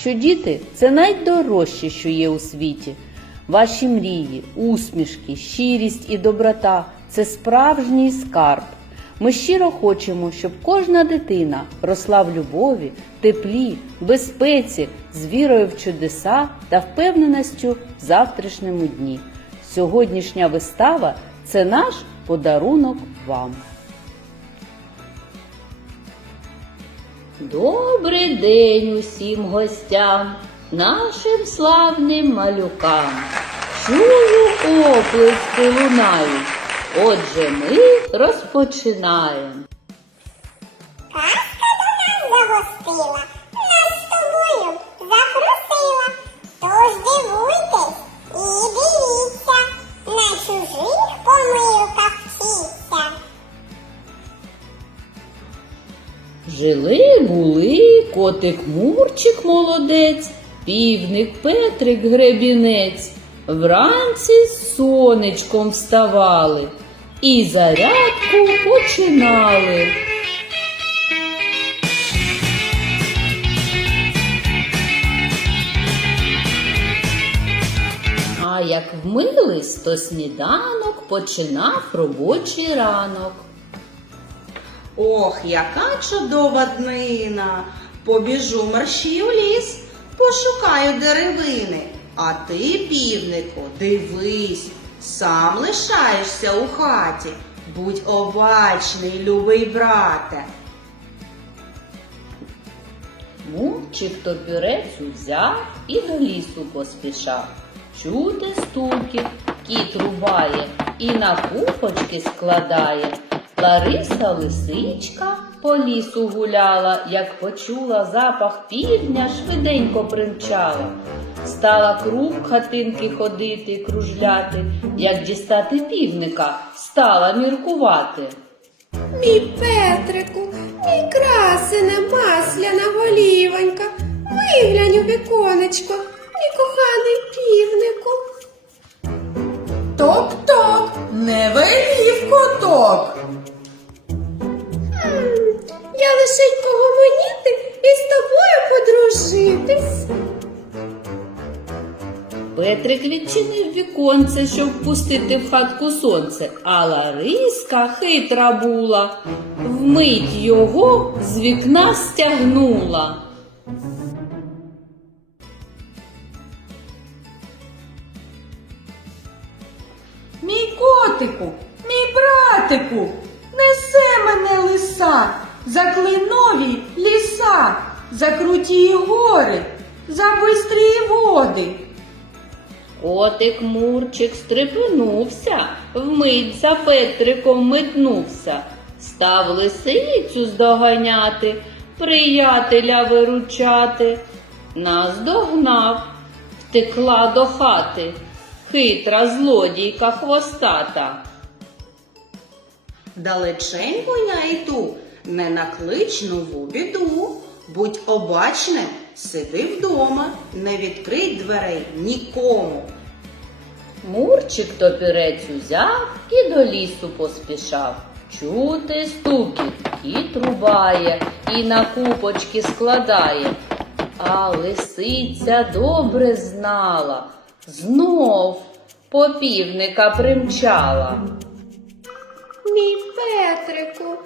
що діти це найдорожче, що є у світі. Ваші мрії, усмішки, щирість і доброта це справжній скарб. Ми щиро хочемо, щоб кожна дитина росла в любові, теплі, безпеці, з вірою в чудеса та впевненістю в завтрашньому дні. Сьогоднішня вистава це наш подарунок вам. Добрий день усім гостям, нашим славним малюкам. Чую оплески лунають. Отже, ми розпочинаємо. Казка до нас загостила, Жили були котик Мурчик молодець, півник Петрик гребінець. Вранці з сонечком вставали і зарядку починали. А як вмились, то сніданок починав робочий ранок. Ох, яка чудова днина! Побіжу мерщій у ліс, пошукаю деревини. А ти, півнику, дивись, сам лишаєшся у хаті. Будь обачний, любий брате. Мумчик топірець узяв і до лісу поспішав. Чути стукіт, кіт рубає і на купочки складає. Лариса лисичка по лісу гуляла, як почула запах півдня, швиденько примчала. Стала круг хатинки ходити, кружляти, як дістати півника, стала міркувати. Мій Петрику, мій красене масляна голівонька, виглянь у віконечко, мій коханий півнику. Ток-ток, не велів коток. Подружитись. Петрик відчинив віконце, щоб впустити в хатку сонце, а Лариска хитра була, вмить його з вікна стягнула. Мій котику, мій братику, несе мене лиса за клинові ліса, за круті гори, за бистрі води. Котик Мурчик стрепенувся, вмить за Петриком метнувся, став лисицю здоганяти, приятеля виручати. Наздогнав, втекла до хати, хитра злодійка хвостата. Далеченько я йду, не наклич нову біду. Будь обачним, сиди вдома, не відкрий дверей нікому. Мурчик топірець узяв і до лісу поспішав. Чути стукіт, кіт рубає і на купочки складає. А лисиця добре знала, знов по півника примчала. Мій Петрику,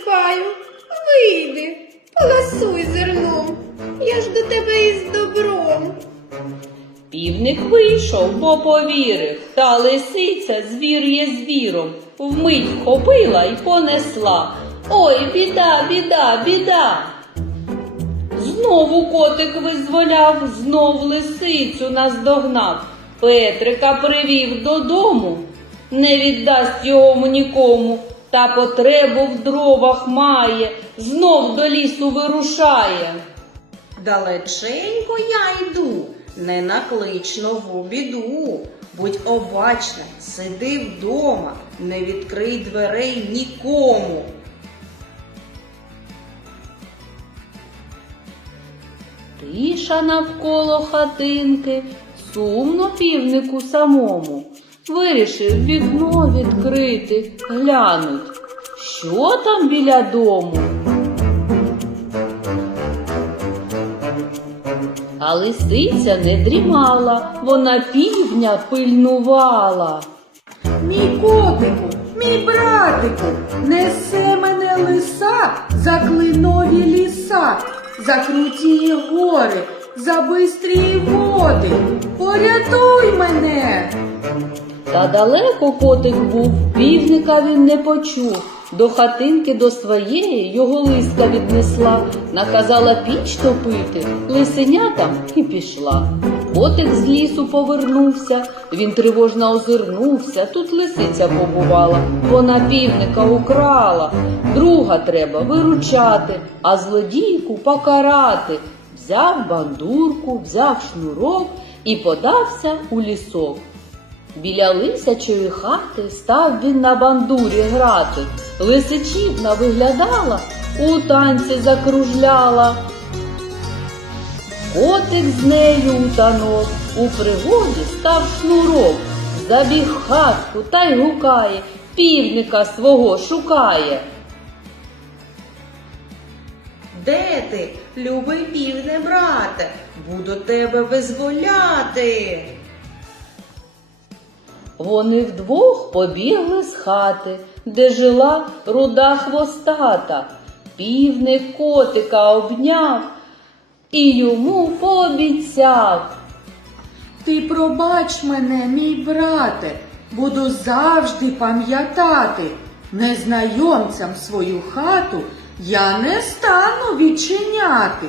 насипаю. Вийди, поласуй зерном. Я ж до тебе із добром. Півник вийшов, бо повірив, та лисиця звір є звіром. Вмить вхопила й понесла. Ой, біда, біда, біда. Знову котик визволяв, знов лисицю наздогнав. Петрика привів додому, не віддасть його нікому, та потребу в дровах має, знов до лісу вирушає. Далеченько я йду, не наклич нову біду. Будь обачна, сиди вдома, не відкрий дверей нікому. Тиша навколо хатинки, сумно півнику самому. Вирішив вікно відкрити, глянуть, що там біля дому. А лисиця не дрімала, вона півдня пильнувала. Мій котику, мій братику, несе мене лиса за клинові ліса, за круті гори, за бистрі води. Порятуй мене. Та далеко котик був, півника він не почув. До хатинки до своєї його лиска віднесла, наказала піч топити, лисеня там і пішла. Котик з лісу повернувся, він тривожно озирнувся, тут лисиця побувала, вона півника украла. Друга треба виручати, а злодійку покарати. Взяв бандурку, взяв шнурок і подався у лісок. Біля лисячої хати став він на бандурі грати. Лисичівна виглядала, у танці закружляла. Котик з нею утонув, у пригоді став шнурок, забіг хатку та й гукає, півника свого шукає. Де ти, любий півне брате? Буду тебе визволяти. Вони вдвох побігли з хати, де жила руда хвостата. Півник котика обняв і йому пообіцяв. Ти пробач мене, мій брате, буду завжди пам'ятати. Незнайомцям свою хату я не стану відчиняти.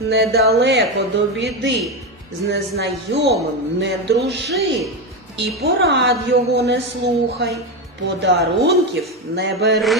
Недалеко до біди, з незнайомим не дружи, і порад його не слухай, подарунків не бери.